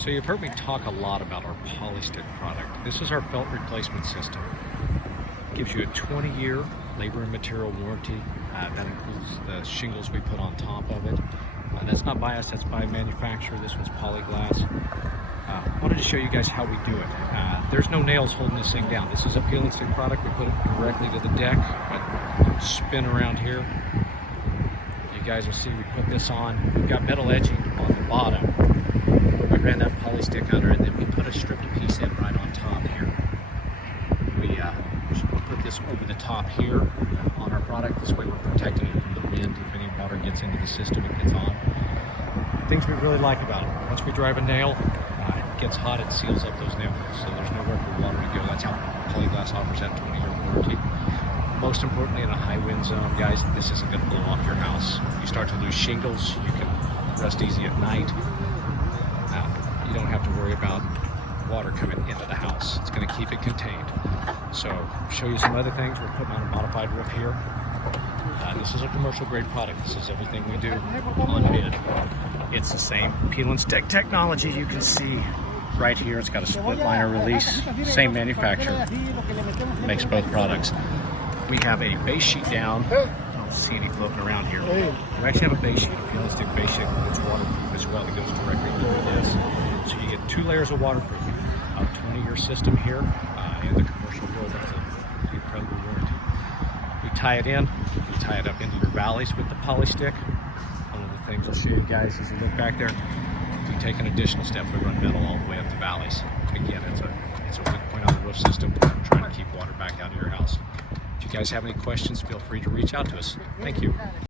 So you've heard me talk a lot about our Polystick product. This is our felt replacement system. It gives you a 20-year labor and material warranty. That includes the shingles we put on top of it. That's not by us, that's by manufacturer. This one's polyglass. I wanted to show you guys how we do it. There's no nails holding this thing down. This is a peel and stick product. We put it directly to the deck. Spin around here. You guys will see we put this on. We've got metal edging on the bottom. We ran that Polystick under, and then we put a stripped piece in right on top here. We put this over the top here on our product. This way we're protecting it from the wind. If any water gets into the system, it gets on. Things we really like about it. Once we drive a nail, it gets hot, it seals up those nails, so there's nowhere for water to go. That's how Polyglass offers that 20-year warranty. Most importantly, in a high wind zone, guys, this isn't going to blow off your house. If you start to lose shingles, you can rest easy at night. You don't have to worry about water coming into the house. It's going to keep it contained. So, show you some other things. We're putting on a modified roof here. This is a commercial grade product. This is everything we do on bid. It's the same peel and stick technology you can see right here. It's got a split liner release, same manufacturer, makes both products. We have a base sheet down. I don't see any floating around here. We actually have a base sheet, a peel and stick base sheet that's waterproof as well. It goes directly through this. So you get 2 layers of waterproofing. A 20-year system here, and the commercial build has an incredible warranty. We tie it in, we tie it up into your valleys with the Polystick. One of the things I'll show you guys as you look back there, if you take an additional step, we run metal all the way up the valleys. Again, it's a weak point on the roof system. We're trying to keep water back out of your house. If you guys have any questions, feel free to reach out to us. Thank you.